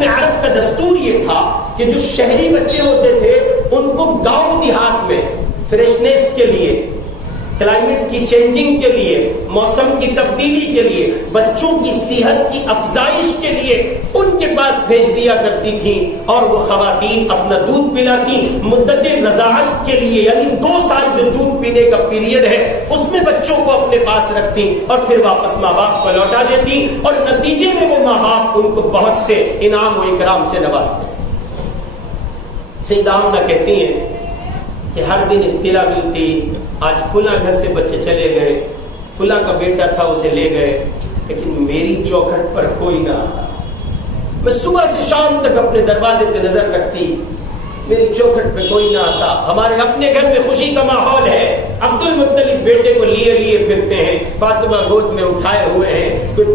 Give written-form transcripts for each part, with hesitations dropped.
میں عرب کا دستور یہ تھا کہ جو شہری بچے ہوتے تھے ان کو گاؤں دیہات میں فریشنس کے لیے، کلائمیٹ کی چینجنگ کے لیے، موسم کی تبدیلی کے لیے، بچوں کی صحت کی افزائش کے لیے ان کے پاس بھیج دیا کرتی تھی، اور وہ خواتین اپنا دودھ پلاتی مدت رضاعت کے لیے، یعنی 2 سال جو دودھ پینے کا پیریڈ ہے اس میں بچوں کو اپنے پاس رکھتی اور پھر واپس ماں باپ کو لوٹا دیتی، اور نتیجے میں وہ ماں باپ ان کو بہت سے انعام و اکرام سے نوازتے۔ سیدہ آمنہ کہتی ہیں کہ ہر دن اطلاع ملتی، آج فلاں گھر سے بچے چلے گئے، فلاں کا بیٹا تھا اسے لے گئے، لیکن میری چوکھٹ پر کوئی نہ آتا۔ میں صبح سے شام تک اپنے دروازے پہ نظر رکھتی، میری چوکھٹ پہ کوئی نہ آتا۔ ہمارے اپنے گھر میں خوشی کا ماحول ہے، عبد المطلب بیٹے کو لیے لیے پھرتے ہیں، فاطمہ گود میں اٹھائے ہوئے ہیں، کوئی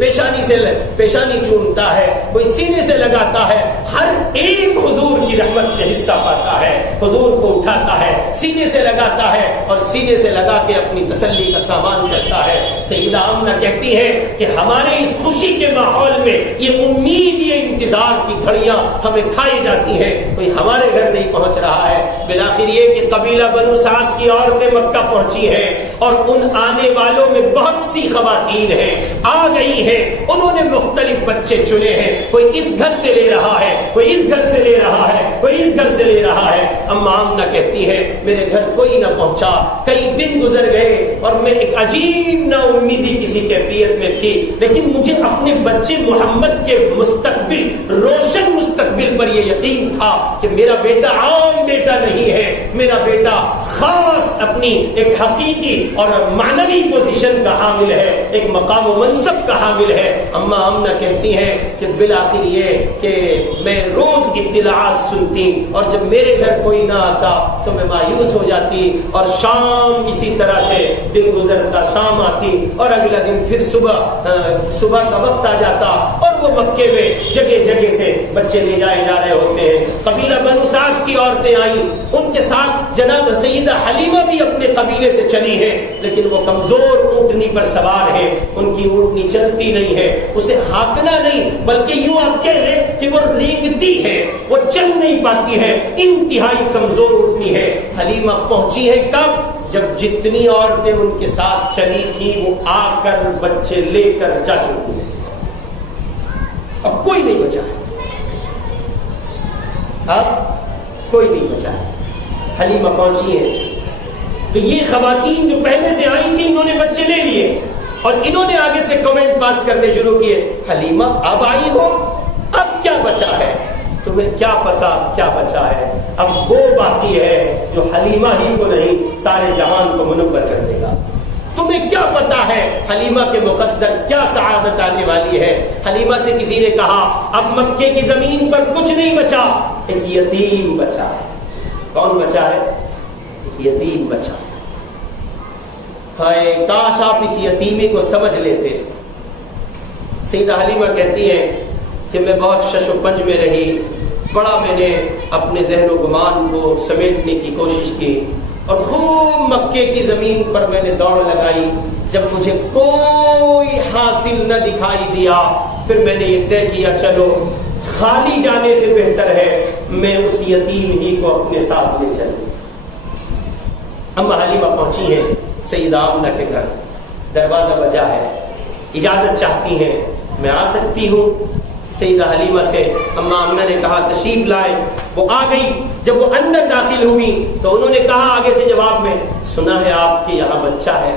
پیشانی چومتا ہے، کوئی سینے سے لگاتا ہے، ہر ایک حضور کی رحمت سے حصہ پاتا ہے، حضور کو اٹھاتا ہے، سینے سے لگاتا ہے، اور سینے سے لگا کے اپنی تسلی کا سامان کرتا ہے۔ سیدہ آمنہ کہتی ہے کہ ہمارے اس خوشی کے ماحول میں یہ امید، یہ انتظار کی گھڑیاں ہمیں کھائی جاتی ہیں، کوئی ہمارے گھر نہیں پہنچ رہا ہے۔ بالآخر یہ کہ قبیلہ بنو سعد کی عورتیں مکہ پہنچی ہیں، اور ان آنے والوں میں بہت سی خواتین ہیں، آ گئی ہیں، انہوں نے مختلف بچے چنے ہیں، کوئی اس گھر سے لے رہا ہے، کوئی اس گھر سے لے رہا ہے، کوئی اس گھر سے لے رہا ہے۔ اما آمنہ کہتی ہے میرے گھر کوئی نہ پہنچا، کئی دن گزر گئے اور میں ایک عجیب نا امیدی کسی کیفیت میں تھی، لیکن مجھے اپنے بچے محمد کے مستقبل، روشن مستقبل پر یہ یقین تھا کہ میرا بیٹا عام بیٹا نہیں ہے، میرا بیٹا خاص اپنی ایک حقیقی اور معنوی پوزیشن کا حامل ہے، ایک مقام و منصب کا حامل ہے۔ اما آمنہ کہتی ہیں کہ بالآخر یہ کہ میں روز اطلاعات سنتی، اور جب میرے گھر کوئی نہ آتا تو میں مایوس ہو جاتی، اور شام اسی طرح سے دن گزرتا، شام آتی اور اگلا دن پھر صبح کا وقت آ جاتا، اور وہ مکے میں جگہ جگہ سے بچے لے جائے جا رہے ہوتے ہیں۔ قبیلہ بنو سعد کی عورتیں آئیں، ان کے ساتھ جناب سیدہ حلیمہ بھی اپنے قبیلے سے چلی ہے، لیکن وہ کمزور اونٹنی پر سوار ہے، ان کی اونٹنی چلتی نہیں ہے، اسے ہانکنا نہیں بلکہ یوں آپ کہہ لیں کہ وہ رینگتی ہے، وہ چل نہیں پاتی ہے، انتہائی کمزور اونٹنی ہے۔ حلیمہ پہنچی ہے کب؟ جب جتنی عورتیں ان کے ساتھ چلی تھی وہ آ کر بچے لے کر جا چکی ہیں، اب کوئی نہیں بچا ہے، اب کوئی نہیں بچا ہے۔ حلیمہ پہنچی ہے تو یہ خواتین جو پہلے سے آئی تھی انہوں نے بچے لے لیے، اور انہوں نے آگے سے کمنٹ پاس کرنے شروع کیے، حلیمہ اب آئی ہو، اب کیا بچا ہے؟ تمہیں کیا پتا اب کیا بچا ہے؟ اب وہ باقی ہے جو حلیمہ ہی کو نہیں سارے جہان کو منور کر دے گا۔ تمہیں کیا پتا ہے حلیمہ کے مقدر کیا سعادت آنے والی ہے؟ حلیمہ سے کسی نے کہا اب مکے کی زمین پر کچھ نہیں بچا، ایک یتیم بچا ہے۔ کون بچا ہے؟ ایک یتیم بچا ہے۔ ہائے کاش آپ اس یتیمی کو سمجھ لیتے۔ سیدہ حلیمہ کہتی ہیں کہ میں بہت شش و پنج میں رہی، بڑا میں نے اپنے ذہن و گمان کو سمیٹنے کی کوشش کی، اور خوب مکے کی زمین پر میں نے دوڑ لگائی۔ جب مجھے کوئی حاصل نہ دکھائی دیا پھر میں نے یہ طے کیا چلو خالی جانے سے بہتر ہے میں اس یتیم ہی کو اپنے ساتھ لے چلوں۔ اما حلیمہ پہنچی ہیں سیدہ آمنہ کے گھر، دروازہ بجا ہے، اجازت چاہتی ہیں میں آ سکتی ہوں؟ سیدہ حلیمہ سے اما آمنہ نے کہا تشریف لائے۔ وہ آ گئی، جب وہ اندر داخل ہوئی تو انہوں نے کہا آگے سے جواب میں، سنا ہے آپ کے یہاں بچہ ہے؟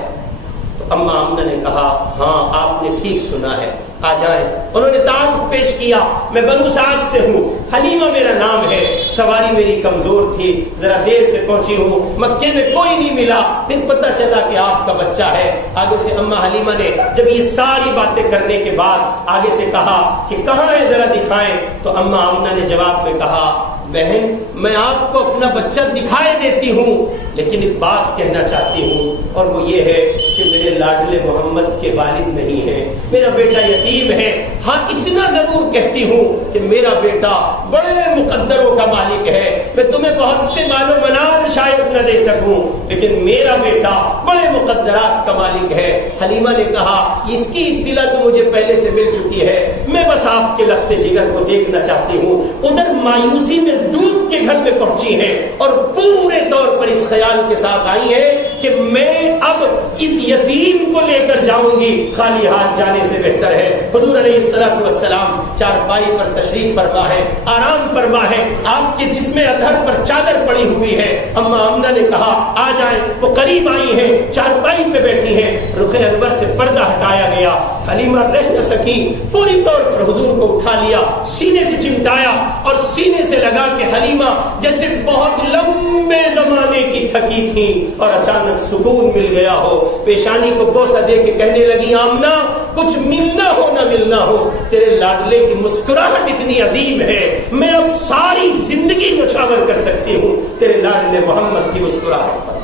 تو اما آمنہ نے کہا ہاں آپ نے ٹھیک سنا ہے، آ جائیں۔ انہوں نے تعارف پیش کیا، میں بنو سعد سے ہوں، حلیمہ میرا نام ہے، سواری میری کمزور تھی، ذرا دیر سے پہنچی ہوں، مکے میں کوئی نہیں ملا، پھر پتہ چلا کہ آپ کا بچہ ہے۔ آگے سے اما حلیمہ نے جب یہ ساری باتیں کرنے کے بعد آگے سے کہا کہ کہاں ہے ذرا دکھائیں، تو اما آمنہ نے جواب میں کہا بہن میں آپ کو اپنا بچہ دکھائے دیتی ہوں، لیکن ایک بات کہنا چاہتی ہوں، اور وہ یہ ہے کہ میرے لاڈلے محمد کے والد نہیں ہیں، میرا بیٹا یتیم ہے۔ ہاں اتنا ضرور کہتی ہوں کہ میرا بیٹا بڑے مقدروں کا مالک ہے، میں تمہیں بہت سے مال و منال شاید نہ دے سکوں، لیکن میرا بیٹا بڑے مقدرات کا مالک ہے۔ حلیمہ نے کہا اس کی اطلاع تو مجھے پہلے سے مل چکی ہے، میں بس آپ کے لخت جگر کو دیکھنا چاہتی ہوں. ادھر مایوسی میں ڈوب کے گھر میں پہنچی ہیں اور پورے طور پر اس خیال کے ساتھ آئی ہے کہ میں اب اس یتیم کو لے کر جاؤں گی, خالی ہاتھ جانے سے بہتر ہے. حضور علیہ الصلوۃ والسلام چارپائی پر تشریف فرما ہے, آرام فرما ہے, آپ کے جسم ادھر پر چادر پڑی ہوئی ہے. اما آمنہ نے کہا آ جائیں, وہ قریب آئی ہیں, چارپائی پہ بیٹھی ہیں. رخ انور سے پردہ ہٹایا گیا. حلیمہ رہ نہ سکی, پوری طور پر حضور کو اٹھا لیا, سینے سے چمٹایا اور سینے سے لگا کہ حلیمہ جیسے بہت لمبے زمانے کی تھکی تھی اور اچانک سکون مل گیا ہو. پیشانی کو بوسہ دے کے کہنے لگی آمنہ کچھ ملنا ہو نہ ملنا ہو, تیرے لاڈلے کی مسکراہٹ اتنی عظیم ہے, میں اب ساری زندگی نچھاور کر سکتی ہوں تیرے لاڈلے محمد کی مسکراہٹ پر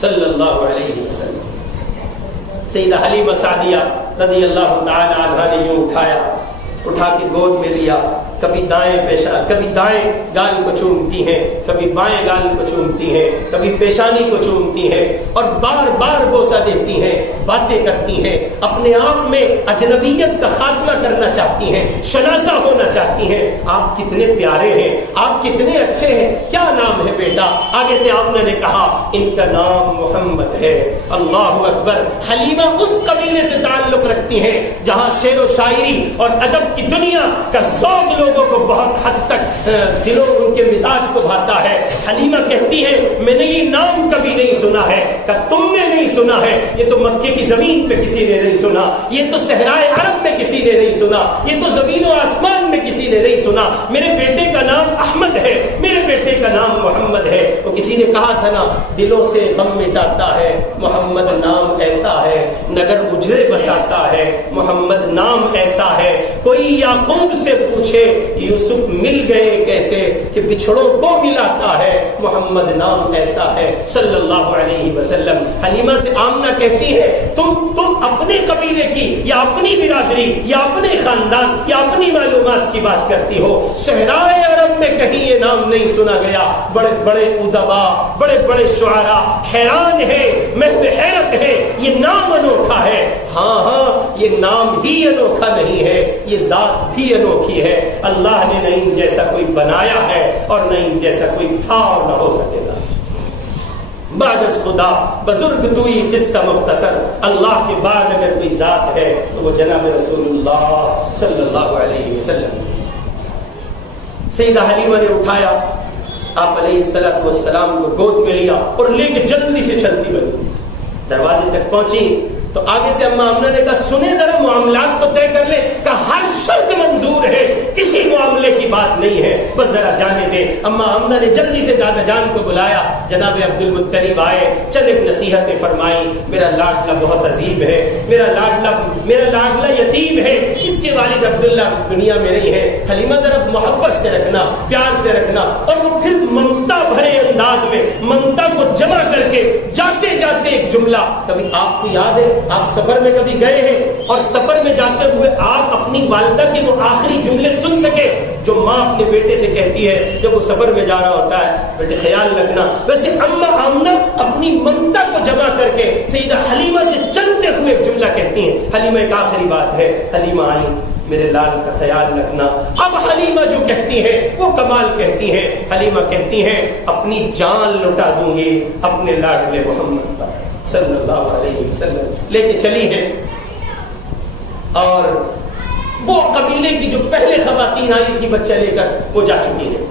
صلی اللہ علیہ وسلم. سیدہ حلیمہ سعدیہ رضی اللہ تعالی عنہا نے یوں اٹھا کے گود میں لیا. کبھی دائیں گال کو چومتی ہیں, کبھی بائیں گال کو چومتی ہیں, کبھی پیشانی کو چومتی ہیں اور بار بار بوسہ دیتی ہیں, باتیں کرتی ہیں, اپنے آپ میں اجنبیت کا خاتمہ کرنا چاہتی ہیں, شناسا ہونا چاہتی ہیں. آپ کتنے پیارے ہیں, آپ کتنے اچھے ہیں, کیا نام ہے بیٹا؟ آگے سے آمنہ نے کہا ان کا نام محمد ہے. اللہ اکبر. حلیمہ اس قبیلے سے تعلق رکھتی ہیں جہاں شعر و شاعری اور ادب کی دنیا کا ذوق لوگوں کو بہت حد تک دلوں ان کے مزاج کو بھاتا ہے. حلیمہ کہتی ہے میں نے یہ نام کبھی نہیں سنا ہے. کہ تم نے نہیں سنا ہے, یہ تو مکے کی زمین پہ کسی نے نہیں سنا, یہ تو صحرائے عرب میں کسی نے نہیں سنا, یہ تو زمین و آسمان میں کسی نے نہیں سنا. میرے بیٹے کا نام احمد ہے, میرے بیٹے کا نام محمد ہے. تو کسی نے کہا تھا نا دلوں سے غم مٹاتا ہے محمد نام ایسا ہے, نگر اجرے بساتا ہے محمد نام ایسا ہے. کوئی یعقوب سے پوچھے یوسف مل گئے کیسے, کہ بچھڑوں کو ملاتا ہے محمد نام ایسا ہے صلی اللہ علیہ وسلم. حلیمہ سے آمنہ کہتی ہے تم اپنے قبیلے کی یا اپنی برادری یا اپنے خاندان یا اپنی معلومات کی بات کرتی ہو. صحرائے عرب میں کہیں یہ نام نہیں سنا گیا. بڑے بڑے ادبا, بڑے بڑے شعراء حیران ہے, محو حیرت ہے, یہ نام انوکھا ہے. ہاں یہ نام ہی انوکھا نہیں ہے, یہ ذات بھی انوکھی ہے. اللہ نے نہ ان جیسا کوئی بنایا ہے اور نہ ان جیسا کوئی تھا اور نہ ہو سکے گا. بعد از خدا بزرگ توئی قصہ مختصر, اللہ کے بعد اگر کوئی ذات ہے تو وہ جناب رسول اللہ صلی اللہ علیہ وسلم. سیدہ حلیمہ نے اٹھایا, آپ علیہ السلام کو گود میں لیا اور لے کے جلدی سے چلتی بنی. دروازے تک پہنچی تو آگے سے اما آمنہ نے کہا سنیں ذرا معاملات تو طے کر لیں. کہ ہر شرط منظور ہے, کسی معاملے کی بات نہیں ہے, بس ذرا جانے دیں. اما آمنہ نے جلدی سے دادا جان کو بلایا. جناب عبد المطلب آئے, چند ایک نصیحتیں فرمائی. میرا لاڈلا بہت عظیم ہے, میرا لاڈلا یتیم ہے, اس کے والد عبداللہ دنیا میں نہیں ہے. حلیمہ ذرا محبت سے رکھنا, پیار سے رکھنا. اور وہ پھر ممتا بھرے انداز میں ممتا کو جمع کر کے جاتے جاتے ایک جملہ, کبھی آپ کو یاد ہے آپ سفر میں کبھی گئے ہیں اور سفر میں جاتے ہوئے آپ اپنی والدہ کے وہ آخری جملے سن سکے جو ماں اپنے بیٹے سے کہتی ہے جب وہ سفر میں جا رہا ہوتا ہے, بیٹے خیال رکھنا. ویسے اما آمنہ اپنی ممتا کو جمع کر کے سیدہ حلیمہ سے چلتے ہوئے ایک جملہ کہتی ہیں. حلیمہ ایک آخری بات ہے, حلیمہ آئی میرے لال کا خیال رکھنا. اب حلیمہ جو کہتی ہے وہ کمال کہتی ہے. حلیمہ کہتی ہیں اپنی جان لٹا دوں گی اپنے لاڈلے محمد پر صلی اللہ علیہ وسلم. لے کے چلی ہے اور وہ قبیلے کی جو پہلے خواتین آئی تھی بچہ لے کر وہ جا چکی ہے.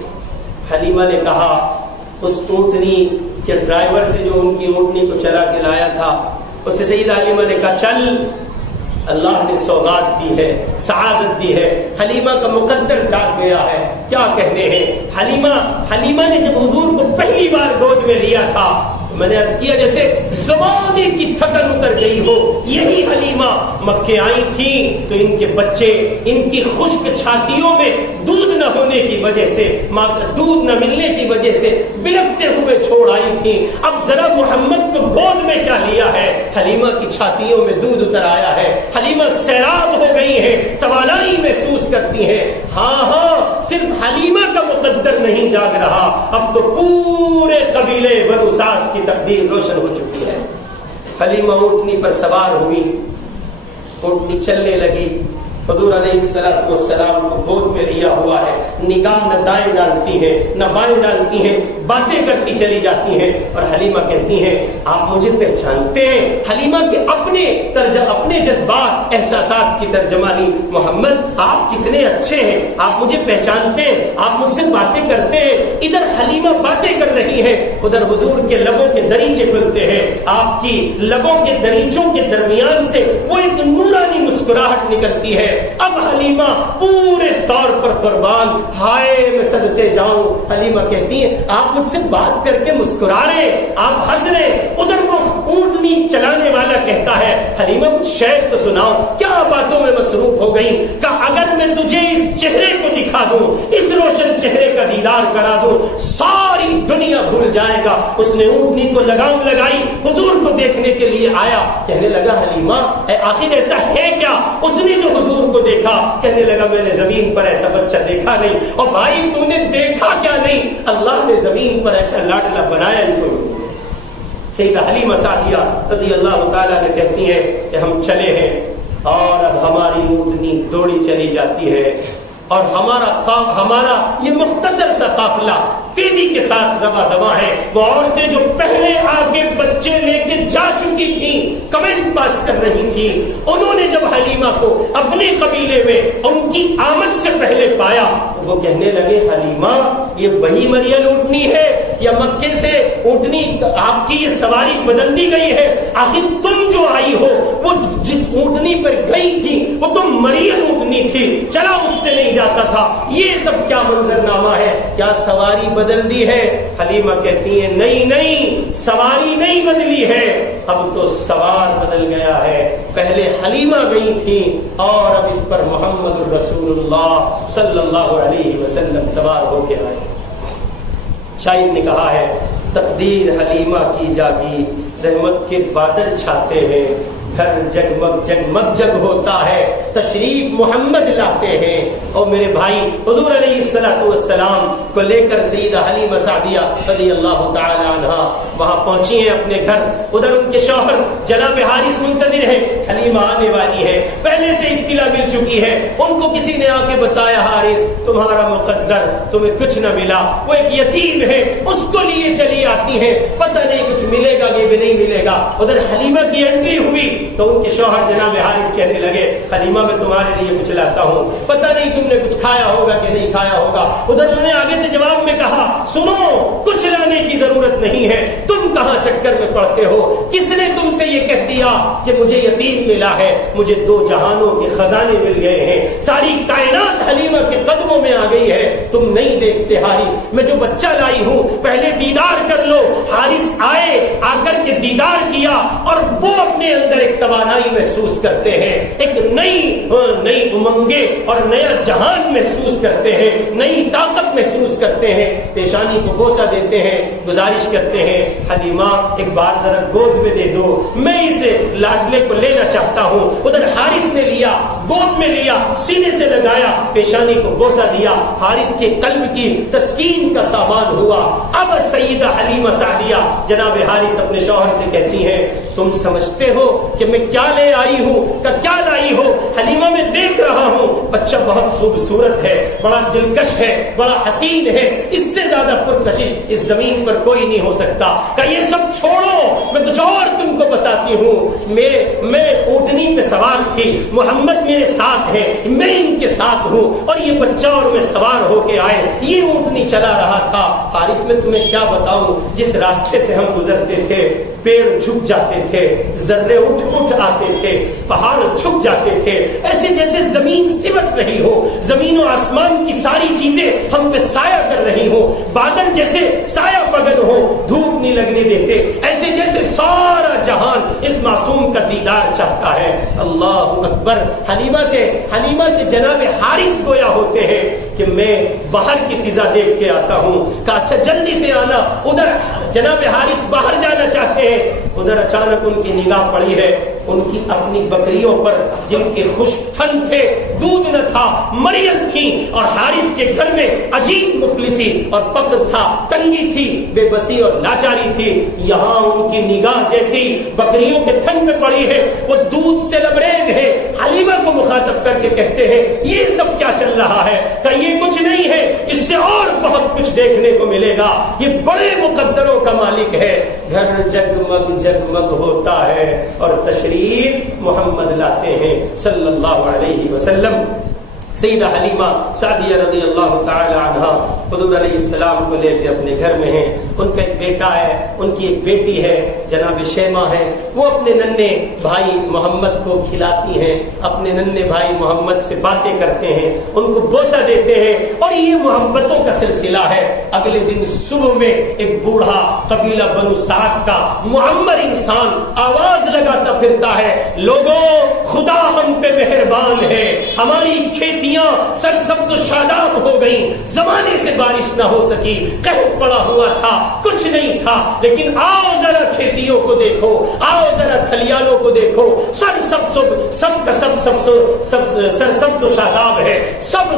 حلیمہ نے کہا اس اونٹنی کے ڈرائیور سے جو ان کی اونٹنی کو چلا کے لایا تھا اس سے سیدہ حلیمہ نے کہا چل, اللہ نے سوغات دی ہے, سعادت دی ہے. حلیمہ کا مقدر جاگ گیا ہے, کیا کہنے ہیں. حلیمہ نے جب حضور کو پہلی بار گود میں لیا تھا میں نے عرض کیا جیسے زمانے کی تھکن اتر گئی ہو. یہی حلیمہ مکے آئی تھی تو ان کے بچے ان کی خشک چھاتیوں میں دودھ نہ ہونے کی وجہ سے, ماں کا دودھ نہ ملنے کی وجہ سے بلکتے ہوئے چھوڑ آئی تھی. اب ذرا محمد کو گود میں کیا لیا ہے, حلیمہ کی چھاتیوں میں دودھ اتر آیا ہے. حلیمہ سیراب ہو گئی ہیں, توانائی محسوس کرتی ہیں. ہاں صرف حلیمہ کا مقدر نہیں جاگ رہا, اب تو پورے قبیلے بنو سعد کی تقدیر روشن ہو چکی ہے. حلیمہ اونٹنی پر سوار ہوئی, اونٹنی چلنے لگی, حضور علیہ السلام کو گود میں لیا ہوا ہے، نگاہ نہ دائیں ڈالتی ہے نہ بائیں ڈالتی ہیں، باتیں کرتی چلی جاتی ہیں، اور حلیمہ کہتی ہیں آپ مجھے پہچانتے ہیں؟ حلیمہ کے اپنے جذبات احساسات کی ترجمانی، محمد آپ کتنے اچھے ہیں، آپ مجھے پہچانتے ہیں، آپ مجھ سے باتیں کرتے ہیں۔ ادھر حلیمہ باتیں کر رہی ہے، ادھر حضور کے لبوں کے دریچے کھلتے ہیں، آپ کی لبوں کے دریچوں کے درمیان سے وہ ایک نورانی مسکراہٹ نکلتی ہے۔ اب حلیمہ پورے طور پر قربان، ہائے میں صدقے جاؤں۔ حلیمہ کہتی ہے آپ مجھ سے بات کر کے مسکرا رہے، آپ ہنس رہے۔ ادھر وہ اونٹنی چلانے والا کہتا ہے حلیمہ کچھ شعر تو سناؤ، کیا باتوں میں مصروف ہو گئی؟ کہ اگر میں تجھے اس چہرے کو دکھا دوں، اس روشن چہرے کا دیدار کرا دوں، ساری دنیا بھول جائے گا۔ اس نے اونٹنی کو لگام لگائی، حضور کو دیکھنے کے لیے آیا، کہنے لگا حلیمہ آخر ایسا ہے کیا؟ اس نے جو حضور کو دیکھا کہنے لگا میں نے زمین پر ایسا بچہ دیکھا نہیں۔ اور بھائی تو نے دیکھا کیا نہیں؟ اللہ نے زمین پر ایسا لاڈلا بنایا ہی کوئی۔ سیدہ حلیمہ سعدیہ رضی اللہ تعالیٰ نے کہتی ہیں کہ ہم چلے ہیں اور اب ہماری اونٹنی دوڑی چلی جاتی ہے، اور ہمارا یہ مختصر سا قافلہ تیزی کے ساتھ رواں دواں ہے۔ وہ عورتیں جو پہلے آگے بچے لے کے جا چکی تھیں، کمنٹ پاس کر رہی تھیں، انہوں نے جب حلیمہ کو اپنے قبیلے میں ان کی آمد سے پہلے پایا تو وہ کہنے لگے حلیمہ یہ وہی مریم اونٹنی ہے یا مکے سے اونٹنی آپ کی یہ سواری بدل دی گئی ہے؟ آخر تم جو آئی ہو وہ جس اونٹنی پر گئی تھی وہ تم مریم اونٹنی تھی، چلا اس سے نہیں جاتا تھا، یہ سب کیا منظرنامہ ہے؟ کیا سواری بدل دی ہے؟ حلیمہ کہتی ہیں نہیں، سواری نہیں بدلی ہے، اب تو سوار بدل گیا ہے۔ پہلے حلیمہ گئی تھی اور اب اس پر محمد رسول اللہ صلی اللہ علیہ وسلم سوار ہو کے آئے۔ شاعر نے کہا ہے تقدیر حلیمہ کی جاگی، رحمت کے بادل چھاتے ہیں، گھر جگمگ جگ ہوتا ہے، تشریف محمد لاتے ہیں۔ اور میرے بھائی حضور علیہ السلام کو لے کر سیدہ حلیمہ سعدیہ رضی اللہ تعالی عنہا وہاں پہنچی ہیں اپنے گھر۔ ادھر ان کے شوہر جناب حارث منتظر ہیں، حلیمہ آنے والی ہے، پہلے سے اطلاع مل چکی ہے۔ ان کو کسی نے آ کے بتایا حارث تمہارا مقدر، تمہیں کچھ نہ ملا، وہ ایک یتیم ہے، اس کو لیے چلی آتی ہے، پتہ نہیں کچھ ملے گا کہ نہیں ملے گا۔ ادھر حلیمہ کی انٹری ہوئی تو ان کے شوہر جناب حارث کہنے لگے حلیمہ میں تمہارے لیے کچھ لاتا ہوں، پتہ نہیں تم نے کچھ کھایا ہوگا کہ نہیں کھایا ہوگا۔ ادھر انہوں نے آگے سے جواب میں کہا سنو کچھ لانے کی ضرورت نہیں ہے، تم کہاں چکر میں پڑتے ہو؟ کس نے تم سے یہ کہہ دیا کہ مجھے یتیم ملا ہے؟ مجھے دو جہانوں کے خزانے مل گئے ہیں، ساری کائنات حلیمہ کے قدموں میں آ گئی ہے، تم نہیں دیکھتے حارث میں جو بچہ لائی ہوں پہلے دیدار کر لو۔ حارث آئے، آ کر کے دیدار کیا اور وہ اپنے اندر ایک توانائی محسوس کرتے ہیں، ایک نئی امنگیں اور نیا جہان محسوس کرتے ہیں، نئی طاقت محسوس کرتے ہیں، پیشانی کو بوسہ دیتے ہیں، گزارش کرتے ہیں حلیمہ ایک بار ذرا گود میں دے دو، میں اسے لاڈلے کو لینا چاہتا ہوں۔ ادھر حارث نے لیا، گود میں لیا، سینے سے لگایا، پیشانی کو بوسہ دیا، حارث کے قلب کی تسکین کا سامان ہوا۔ اب سیدہ حلیمہ سعدیہ جناب حارث اپنے شوہر سے کہتی ہیں تم سمجھتے ہو کہ میں کیا لے آئی ہوں؟ کیا لائی ہو؟ حلیمہ میں دیکھ رہا ہوں بچہ بہت خوبصورت ہے، بڑا دلکش ہے، بڑا حسین ہے، اس سے زیادہ پرکشش اس زمین پر کوئی نہیں ہو سکتا۔ کہ یہ سب چھوڑو، میں کچھ اور تم کو بتاتی ہوں۔ میں اونٹنی پہ سوار تھی، محمد میرے ساتھ ہے، میں ان کے ساتھ ہوں، اور یہ بچہ اور میں سوار ہو کے آئے، یہ اونٹنی چلا رہا تھا۔ حارث میں تمہیں کیا بتاؤں، جس راستے سے ہم گزرتے تھے پیڑ جھک جاتے تھے، ذرے اٹھ آتے تھے، پہاڑ جھک جاتے تھے، ایسے جیسے زمین سمٹ رہی ہو، زمین و آسمان کی ساری چیزیں ہم پہ سایہ کر رہی ہو، بادل جیسے سایہ پگن ہو، دھوپ نہیں لگنے دیتے، ایسے جیسے سارا جہان اس معصوم کا دیدار چاہتا ہے۔ اللہ اکبر۔ حلیمہ سے جناب حارث گویا ہوتے ہیں کہ میں باہر کی فضا دیکھ کے آتا ہوں، کہ اچھا جلدی سے آنا۔ ادھر جناب حارث باہر جانا چاہتے ہیں، ادھر اچانک ان کی نگاہ پڑی ہے ان کی اپنی بکریوں پر جن کے خشک تھن تھے، دودھ نہ تھا، مریض تھی، اور حارث کے گھر میں عجیب مفلسی اور فقر تھا، تنگی تھی، بے بسی اور لاچاری تھی۔ یہاں ان کی نگاہ جیسی بکریوں کے تھن میں پڑی ہے، وہ دودھ سے لبریز ہے، حلیمہ کو مخاطب کر کے کہتے ہیں یہ سب کیا چل رہا ہے؟ کہ یہ کچھ نہیں ہے، اس سے اور بہت کچھ دیکھنے کو ملے گا، یہ بڑے مقدروں کا مالک ہے۔ گھر جگمگ جگمگ ہوتا ہے اور تشریف محمد لاتے ہیں صلی اللہ علیہ وسلم۔ سیدہ حلیمہ سعدیہ رضی اللہ تعالی عنہا حضور علیہ السلام کو لے کے اپنے گھر میں ہیں۔ ان کا ایک بیٹا ہے، ان کی ایک بیٹی ہے جناب شیمہ ہے، وہ اپنے ننھے بھائی محمد کو کھلاتی ہیں، اپنے ننھے بھائی محمد سے باتیں کرتے ہیں، ان کو بوسہ دیتے ہیں، اور یہ محبتوں کا سلسلہ ہے۔ اگلے دن صبح میں ایک بوڑھا قبیلہ بنو سعد کا معمر انسان آواز لگاتا پھرتا ہے، لوگوں خدا ہم پہ مہربان ہے، ہماری کھیتی سرسبز و شاداب ہو گئی، زمانے سے بارش نہ ہو سکی، قحط پڑا ہوا تھا، کچھ نہیں تھا، لیکن آؤ ذرا کھیتیوں کو دیکھو، آؤ ذرا کھلیانوں کو دیکھو، سرسبز کا سرسبز و شاداب ہے، سب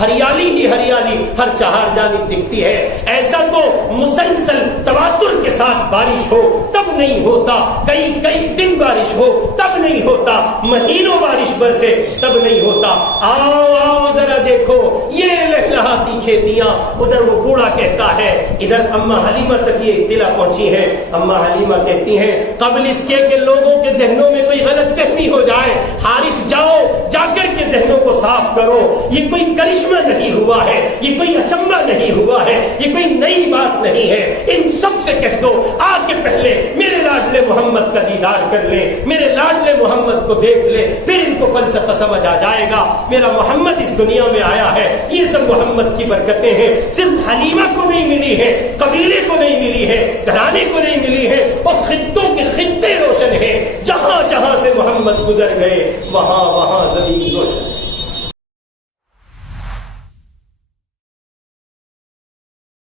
ہریالی ہی ہریالی ہر چہار جانب دکھتی ہے۔ ایسا تو مسلسل تواتر کے ساتھ بارش ہو تب نہیں ہوتا، کئی دن بارش ہو تب نہیں ہوتا، مہینوں بارش برسے تب نہیں ہوتا۔ آؤ ذرا دیکھو یہ لہلہاتی کھیتیاں۔ ادھر وہ بوڑھا کہتا ہے، ادھر اماں حلیمہ تک یہ اطلاع پہنچی ہے، اماں حلیمہ کہتی ہیں قبل اس کے کہ لوگوں کے ذہنوں میں کوئی غلط فہمی ہو جائے، حارث جاؤ جا کر کے ذہنوں کو صاف کرو، یہ کوئی کرشمہ نہیں ہوا ہے، یہ کوئی اچنبھا نہیں ہوا ہے، یہ کوئی نئی بات نہیں ہے، ان سب سے کہہ دو آ کے پہلے میرے لاڈلے محمد کا دیدار کر لیں، میرے لاڈلے محمد کو دیکھ لیں، پھر ان کو فلسفہ سمجھ آ جائے گا۔ میرا محمد اس دنیا میں آیا ہے، یہ سب محمد کی برکتیں ہیں، صرف حلیمہ کو نہیں ملی ہے، قبیلے کو نہیں ملی ہے، گھرانے کو نہیں ملی ہے، اور خطوں کے خطے روشن ہیں، جہاں جہاں سے محمد گزر گئے وہاں وہاں زمین روشن۔